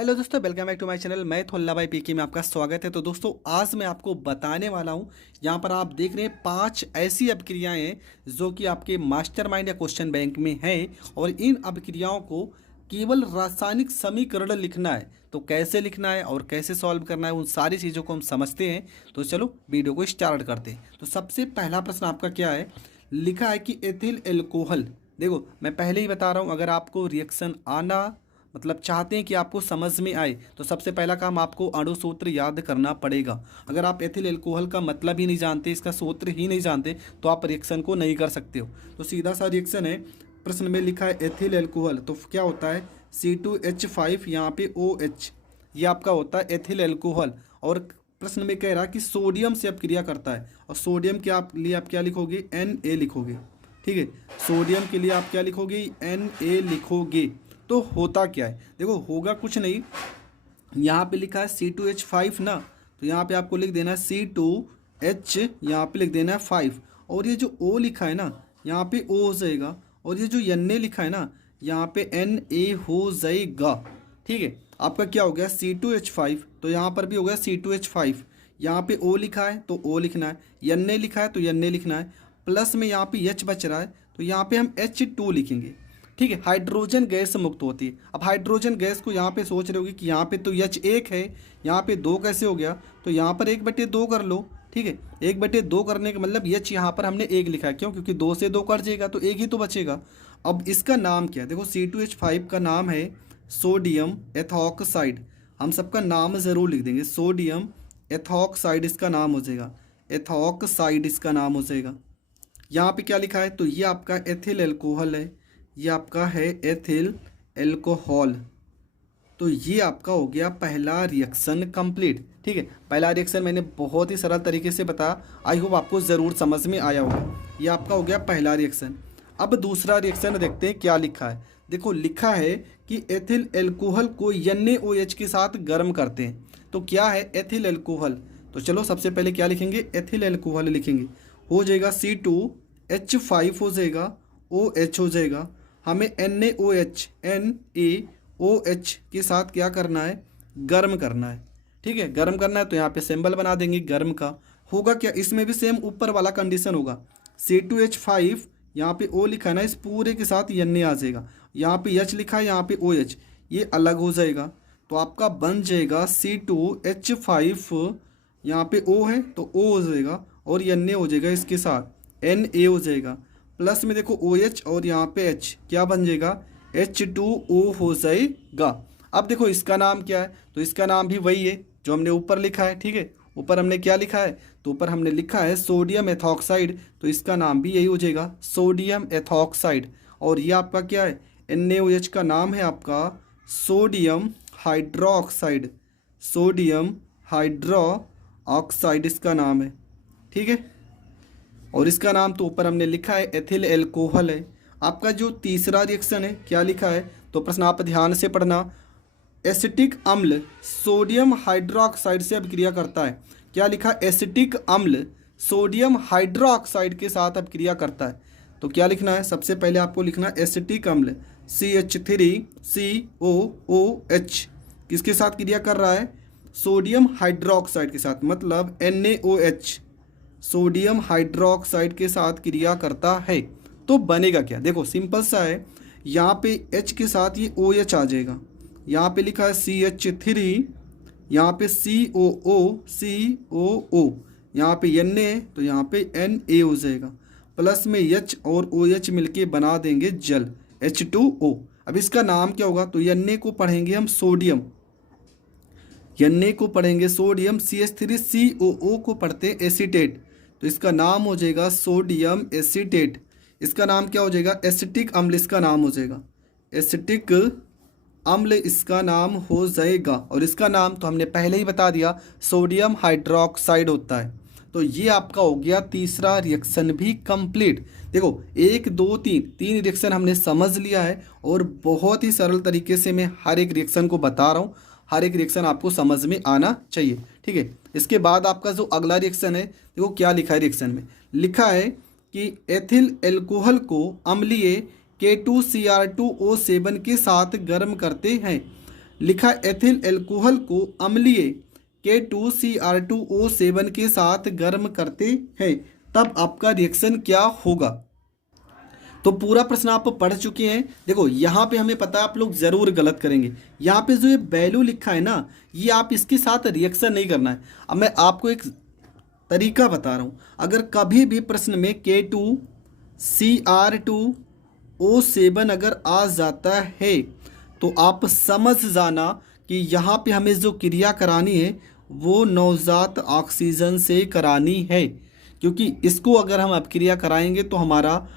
Hello दोस्तों, welcome back to my channel. मैं थोल्ला भाई पीके में आपका स्वागत है। तो दोस्तों आज मैं आपको बताने वाला हूं, यहाँ पर आप देख रहे हैं 5 ऐसी अभिक्रियाएं हैं जो कि आपके मास्टरमाइंड या क्वेश्चन बैंक में हैं और इन अभिक्रियाओं को केवल रासायनिक समीकरण लिखना है। तो कैसे लिखना है और कैसे सॉल्व करना है, उन सारी चीज़ों को हम समझते हैं। तो चलो वीडियो को स्टार्ट करते हैं। तो सबसे पहला प्रश्न आपका क्या है, लिखा है कि एथिल एल्कोहल। देखो मैं पहले ही बता रहा हूँ, अगर आपको रिएक्शन आना मतलब चाहते हैं कि आपको समझ में आए तो सबसे पहला काम आपको अणु सूत्र याद करना पड़ेगा। अगर आप एथिल एल्कोहल का मतलब ही नहीं जानते, इसका सूत्र ही नहीं जानते, तो आप रिएक्शन को नहीं कर सकते हो। तो सीधा सा रिएक्शन है, प्रश्न में लिखा है एथिल एल्कोहल, तो क्या होता है C2H5, यहाँ पे OH, ये आपका होता है एथिल एल्कोहल। और प्रश्न में कह रहा है कि सोडियम से अपक्रिया करता है, और सोडियम के लिए आप क्या लिखोगे, Na लिखोगे। ठीक है, सोडियम के लिए आप क्या लिखोगे, Na लिखोगे। तो होता क्या है, देखो होगा कुछ नहीं, यहाँ पे लिखा है C2H5 ना, तो यहाँ पे आपको लिख देना है C2H, यहाँ पे लिख देना है 5, और ये जो O लिखा है ना यहाँ पे O हो जाएगा, और ये जो Na लिखा है ना यहाँ पे Na हो जाएगा। ठीक है, आपका क्या हो गया C2H5, तो यहाँ पर भी हो गया C2H5, यहाँ पे O लिखा है तो O लिखना है, Na लिखा है तो Na लिखना है, प्लस में यहाँ पे H बच रहा है तो यहाँ पे हम H2 लिखेंगे। ठीक है, हाइड्रोजन गैस मुक्त होती है। अब हाइड्रोजन गैस को यहाँ पे सोच रहे होगी कि यहाँ पे तो H1 है, यहाँ पे 2 कैसे हो गया, तो यहाँ पर 1/2 कर लो। ठीक है, 1/2 करने का मतलब H यहाँ पर हमने 1 लिखा है, क्यों, क्योंकि 2 से 2 कट जाएगा तो 1 ही तो बचेगा। अब इसका नाम क्या है, देखो C2H5 का नाम है सोडियम एथॉक्साइड, हम सबका नाम ज़रूर लिख देंगे, सोडियम एथॉक्साइड इसका नाम हो जाएगा, एथॉक्साइड इसका नाम हो जाएगा। यहाँ पे क्या लिखा है, तो ये आपका एथिल एल्कोहल है, ये आपका है एथिल एल्कोहल। तो ये आपका हो गया पहला रिएक्शन कंप्लीट। ठीक है, पहला रिएक्शन मैंने बहुत ही सरल तरीके से बताया, आई होप आपको ज़रूर समझ में आया होगा। ये आपका हो गया पहला रिएक्शन। अब दूसरा रिएक्शन देखते हैं क्या लिखा है। देखो लिखा है कि एथिल एल्कोहल को NaOH के साथ गर्म करते हैं। तो क्या है एथिल एल्कोहल, तो चलो सबसे पहले क्या लिखेंगे, एथिल एल्कोहल लिखेंगे, हो जाएगा C2H5 हो जाएगा, OH हो जाएगा, हमें NaOH के साथ क्या करना है, गर्म करना है। ठीक है, गर्म करना है तो यहाँ पे सिंबल बना देंगे गर्म का। होगा क्या, इसमें भी सेम ऊपर वाला कंडीशन होगा, C2H5 यहाँ पे O लिखा है ना, इस पूरे के साथ Na आ जाएगा, यहाँ पे H लिखा है, यहाँ पे OH, ये अलग हो जाएगा, तो आपका बन जाएगा C2H5, यहाँ पे O है तो O हो जाएगा, और Na हो जाएगा इसके साथ Na हो जाएगा, प्लस में देखो OH और यहाँ पे H, क्या बन जाएगा H2O हो जाएगा। अब देखो इसका नाम क्या है, तो इसका नाम भी वही है जो हमने ऊपर लिखा है। ठीक है, ऊपर हमने क्या लिखा है, तो ऊपर हमने लिखा है सोडियम एथॉक्साइड, तो इसका नाम भी यही हो जाएगा सोडियम एथॉक्साइड। और ये आपका क्या है, NaOH का नाम है आपका सोडियम हाइड्रोक्साइड, सोडियम हाइड्रोक्साइड इसका नाम है। ठीक है, और इसका नाम तो ऊपर हमने लिखा है एथिल एल्कोहल है। आपका जो तीसरा रिएक्शन है क्या लिखा है, तो प्रश्न आप ध्यान से पढ़ना, एसिटिक अम्ल सोडियम हाइड्रोक्साइड से अभिक्रिया करता है। क्या लिखा, एसिटिक अम्ल सोडियम हाइड्रोक्साइड के साथ अभिक्रिया करता है। तो क्या लिखना है, सबसे पहले आपको लिखना एसिटिक अम्ल CH3COOH किसके साथ क्रिया कर रहा है, सोडियम हाइड्रोक्साइड के साथ, मतलब NaOH सोडियम हाइड्रोक्साइड के साथ क्रिया करता है। तो बनेगा क्या, देखो सिंपल सा है, यहाँ पे H के साथ ये OH आ जाएगा, यहाँ पे लिखा है CH3, यहाँ पे COO, यहाँ पे Na है तो यहाँ पे Na हो जाएगा, प्लस में H और OH मिलके बना देंगे जल H2O। अब इसका नाम क्या होगा, तो Na को पढ़ेंगे हम सोडियम, Na को पढ़ेंगे सोडियम, CH3COO को पढ़ते एसीटेट, तो इसका नाम हो जाएगा सोडियम एसीटेट। इसका नाम क्या हो जाएगा, एसिटिक अम्ल इसका नाम हो जाएगा, एसिटिक अम्ल इसका नाम हो जाएगा। और इसका नाम तो हमने पहले ही बता दिया, सोडियम हाइड्रोक्साइड होता है। तो ये आपका हो गया तीसरा रिएक्शन भी कंप्लीट। देखो 1 2 3 रिएक्शन हमने समझ लिया है, और बहुत ही सरल तरीके से मैं हर एक रिएक्शन को बता रहा हूँ, हर एक रिएक्शन आपको समझ में आना चाहिए। ठीक है, इसके बाद आपका जो अगला रिएक्शन है, देखो क्या लिखा है, रिएक्शन में लिखा है कि एथिल एल्कोहल को अम्लीय K2Cr2O7 के साथ गर्म करते हैं। लिखा एथिल एल्कोहल को अम्लीय K2Cr2O7 के साथ गर्म करते हैं, तब आपका रिएक्शन क्या होगा। तो पूरा प्रश्न आप पढ़ चुके हैं। देखो यहाँ पे हमें पता है आप लोग ज़रूर गलत करेंगे। यहाँ पे जो ये वैल्यू लिखा है ना, ये आप इसके साथ रिएक्शन नहीं करना है। अब मैं आपको एक तरीका बता रहा हूँ। अगर कभी भी प्रश्न में K2Cr2O7 अगर आ जाता है तो आप समझ जाना कि यहाँ पे हमें जो क्रिया करानी है वो नवजात ऑक्सीजन से करानी है, क्योंकि इसको अगर हम अपक्रिया कराएंगे तो हमारा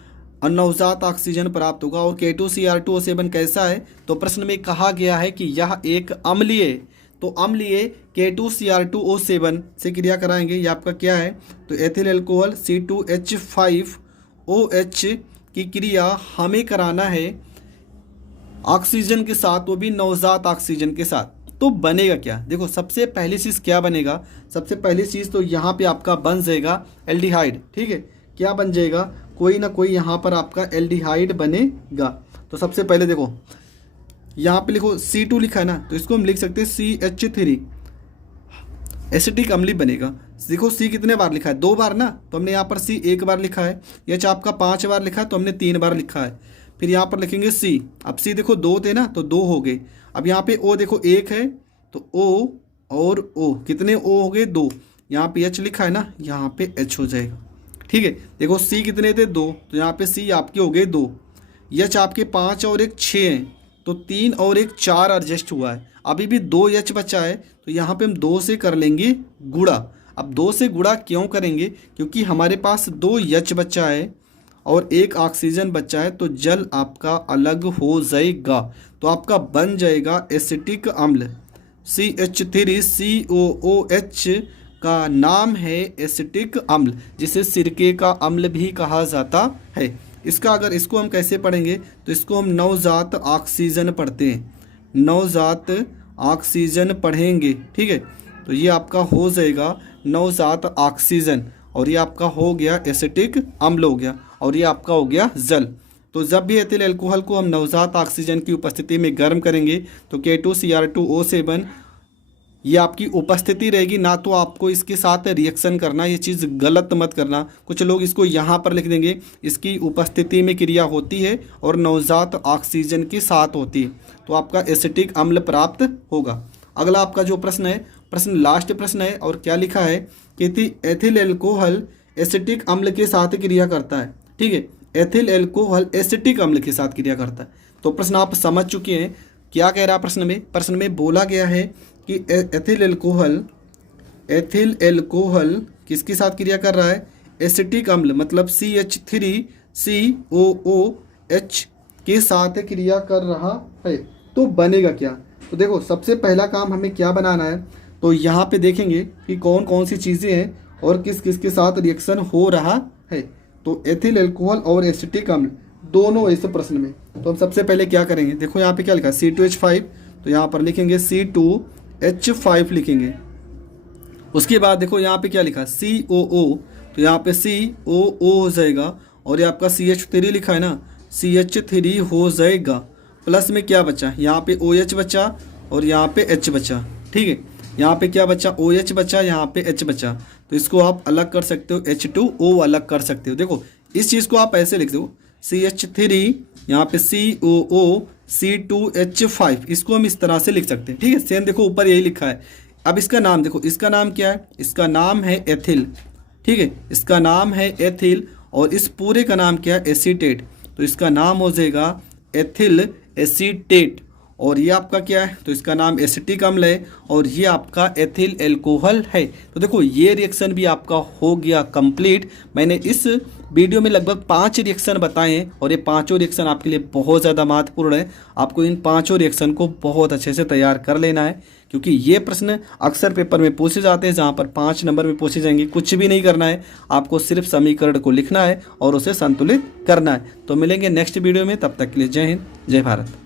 नवजात ऑक्सीजन प्राप्त होगा। और K2Cr2O7 कैसा है, तो प्रश्न में कहा गया है कि यह एक अम्लीय है, तो अम्लीय K2Cr2O7 से क्रिया कराएंगे। ये आपका क्या है, तो एथिल अल्कोहल C2H5OH की क्रिया हमें कराना है ऑक्सीजन के साथ, वो भी नवजात ऑक्सीजन के साथ। तो बनेगा क्या, देखो सबसे पहली चीज़ क्या बनेगा, सबसे पहली चीज़ तो यहाँ पे आपका बन जाएगा एल्डिहाइड। ठीक है, क्या बन जाएगा, कोई ना कोई यहाँ पर आपका एल्डिहाइड बनेगा। तो सबसे पहले देखो यहाँ पे लिखो C2 लिखा है ना, तो इसको हम लिख सकते हैं CH3 एसिटिक अम्लीय बनेगा। देखो C कितने बार लिखा है, 2 बार ना, तो हमने यहाँ पर C 1 बार लिखा है। H आपका 5 बार लिखा है, तो हमने 3 बार लिखा है। फिर यहाँ पर लिखेंगे C, अब C देखो 2 थे ना, तो 2 हो गए। अब यहाँ पे O देखो 1 है, तो O और O कितने O हो गए, 2। यहाँ पे H लिखा है ना, यहाँ पे H हो जाएगा। ठीक है, देखो C कितने थे, 2, तो यहाँ पे C आपके हो गए 2। H आपके 5 और 1 6 हैं, तो 3 और 1 4 एडजस्ट हुआ है। अभी भी 2 H बचा है, तो यहाँ पे हम 2 से कर लेंगे गुणा। अब 2 से गुणा क्यों करेंगे, क्योंकि हमारे पास 2 H बचा है और 1 ऑक्सीजन बचा है, तो जल आपका अलग हो जाएगा। तो आपका बन जाएगा एसिटिक अम्ल। CH3COOH का नाम है एसिटिक अम्ल, जिसे सिरके का अम्ल भी कहा जाता है। इसका अगर इसको हम कैसे पढ़ेंगे, तो इसको हम नवजात ऑक्सीजन पढ़ते हैं, नवजात ऑक्सीजन पढ़ेंगे। ठीक है, तो ये आपका हो जाएगा नवजात ऑक्सीजन, और ये आपका हो गया एसिटिक अम्ल हो गया, और ये आपका हो गया जल। तो जब भी एथिल अल्कोहल को हम नवजात ऑक्सीजन की उपस्थिति में गर्म करेंगे तो K2Cr2O7 ये आपकी उपस्थिति रहेगी, ना तो आपको इसके साथ रिएक्शन करना। ये चीज़ गलत मत करना। कुछ लोग इसको यहाँ पर लिख देंगे, इसकी उपस्थिति में क्रिया होती है और नवजात ऑक्सीजन के साथ होती है, तो आपका एसिटिक अम्ल प्राप्त होगा। अगला आपका जो प्रश्न है, प्रश्न लास्ट प्रश्न है, और क्या लिखा है कि एथिल अल्कोहल एसिटिक अम्ल के साथ क्रिया करता है। ठीक है, एथिल अल्कोहल एसिटिक अम्ल के साथ क्रिया करता है। तो प्रश्न आप समझ चुके हैं क्या कह रहा है प्रश्न में। प्रश्न में बोला गया है कि एथिल अल्कोहल किसके साथ क्रिया कर रहा है, एसिटिक अम्ल मतलब CH3COOH के साथ क्रिया कर रहा है। तो बनेगा क्या, तो देखो सबसे पहला काम हमें क्या बनाना है, तो यहाँ पे देखेंगे कि कौन कौन सी चीज़ें हैं और किस किस के साथ रिएक्शन हो रहा है। तो एथिल अल्कोहल और एसिटिक अम्ल दोनों इस प्रश्न में। तो हम सबसे पहले क्या करेंगे, देखो यहाँ पे क्या लिखा है C2H5, तो यहाँ पर लिखेंगे C2H5 लिखेंगे। उसके बाद देखो यहाँ पे क्या लिखा है COO, तो यहाँ पे COO हो जाएगा, और ये आपका CH3 लिखा है ना, CH3 हो जाएगा। प्लस में क्या बचा, यहाँ पे OH बचा और यहाँ पे H बचा। ठीक है, यहाँ पे क्या बचा, OH बचा, यहाँ पे H बचा, तो इसको आप अलग कर सकते हो, H2O अलग कर सकते हो। देखो इस चीज़ को आप ऐसे लिख दो, CH3 यहाँ पे COO C2H5, इसको हम इस तरह से लिख सकते हैं। ठीक है, सेम देखो ऊपर यही लिखा है। अब इसका नाम देखो, इसका नाम क्या है, इसका नाम है एथिल। ठीक है, इसका नाम है एथिल, और इस पूरे का नाम क्या है, एसीटेट, तो इसका नाम हो जाएगा एथिल एसीटेट। और ये आपका क्या है, तो इसका नाम एसिटिक अम्ल है, और ये आपका एथिल अल्कोहल है। तो देखो ये रिएक्शन भी आपका हो गया कंप्लीट। मैंने इस वीडियो में लगभग 5 रिएक्शन बताए हैं, और ये पांचों रिएक्शन आपके लिए बहुत ज़्यादा महत्वपूर्ण है। आपको इन पांचों रिएक्शन को बहुत अच्छे से तैयार कर लेना है, क्योंकि ये प्रश्न अक्सर पेपर में पूछे जाते हैं, जहाँ पर 5 नंबर में पूछे जाएंगे। कुछ भी नहीं करना है, आपको सिर्फ समीकरण को लिखना है और उसे संतुलित करना है। तो मिलेंगे नेक्स्ट वीडियो में, तब तक के लिए जय हिंद, जय भारत।